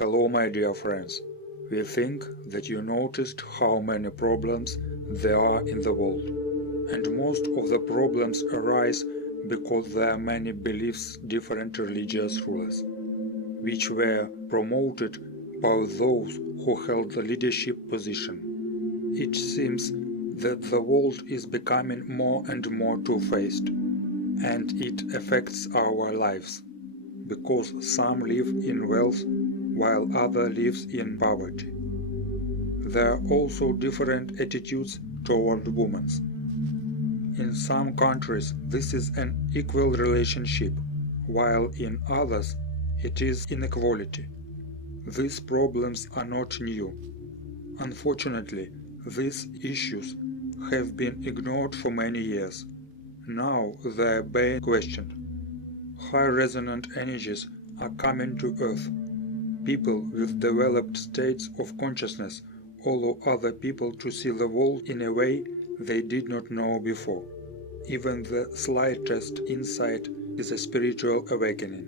Hello my dear friends, we think that you noticed how many problems there are in the world, and most of the problems arise because there are many beliefs, different religious rulers, which were promoted by those who held the leadership position. It seems that the world is becoming more and more two-faced, and it affects our lives, because some live in wealth while others live in poverty. There are also different attitudes toward women. In some countries this is an equal relationship, while in others it is inequality. These problems are not new. Unfortunately, these issues have been ignored for many years. Now they are being questioned. High resonant energies are coming to Earth. People with developed states of consciousness allow other people to see the world in a way they did not know before. Even the slightest insight is a spiritual awakening.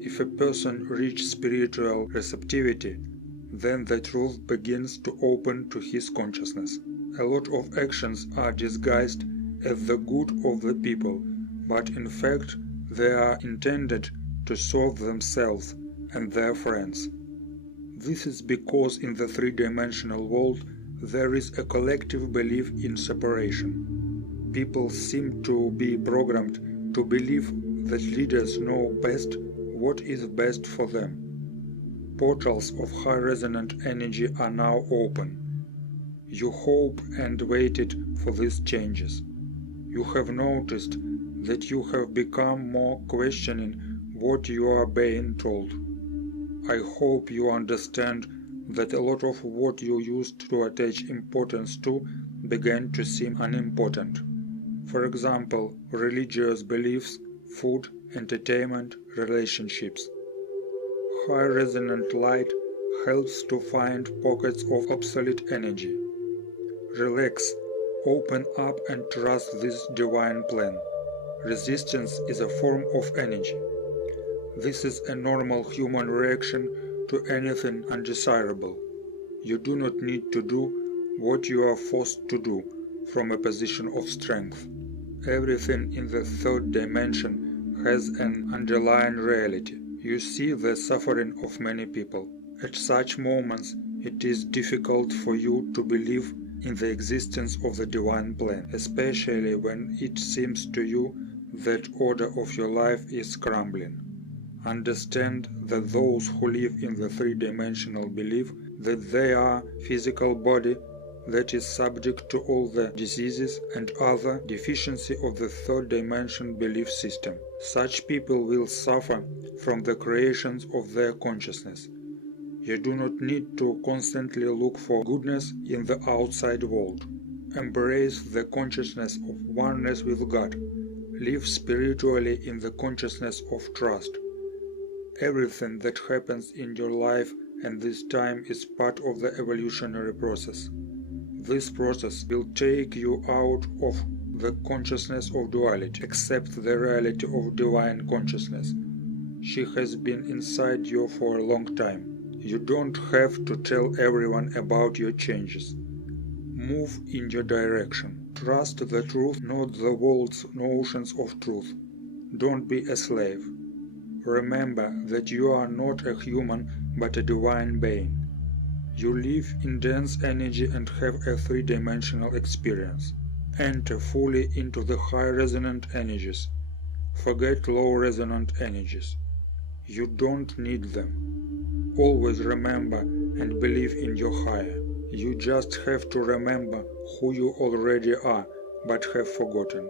If a person reaches spiritual receptivity, then the truth begins to open to his consciousness. A lot of actions are disguised as the good of the people, but in fact they are intended to serve themselves and their friends. This is because in the three-dimensional world there is a collective belief in separation. People seem to be programmed to believe that leaders know best what is best for them. Portals of high resonant energy are now open. You hope and waited for these changes. You have noticed that you have become more questioning what you are being told. I hope you understand that a lot of what you used to attach importance to began to seem unimportant. For example, religious beliefs, food, entertainment, relationships. High resonant light helps to find pockets of obsolete energy. Relax, open up and trust this divine plan. Resistance is a form of energy. This is a normal human reaction to anything undesirable. You do not need to do what you are forced to do from a position of strength. Everything in the third dimension has an underlying reality. You see the suffering of many people. At such moments, it is difficult for you to believe in the existence of the divine plan, especially when it seems to you that order of your life is crumbling. Understand that those who live in the three-dimensional believe that they are physical body that is subject to all the diseases and other deficiency of the third dimension belief system. Such people will suffer from the creations of their consciousness. You do not need to constantly look for goodness in the outside world. Embrace the consciousness of oneness with God. Live spiritually in the consciousness of trust. Everything that happens in your life and this time is part of the evolutionary process. This process will take you out of the consciousness of duality, accept the reality of divine consciousness. She has been inside you for a long time. You don't have to tell everyone about your changes. Move in your direction. Trust the truth, not the world's notions of truth. Don't be a slave. Remember that you are not a human but a divine being. You live in dense energy and have a three-dimensional experience. Enter fully into the high resonant energies. Forget low resonant energies. You don't need them. Always remember and believe in your higher. You just have to remember who you already are but have forgotten.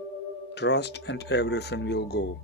Trust and everything will go.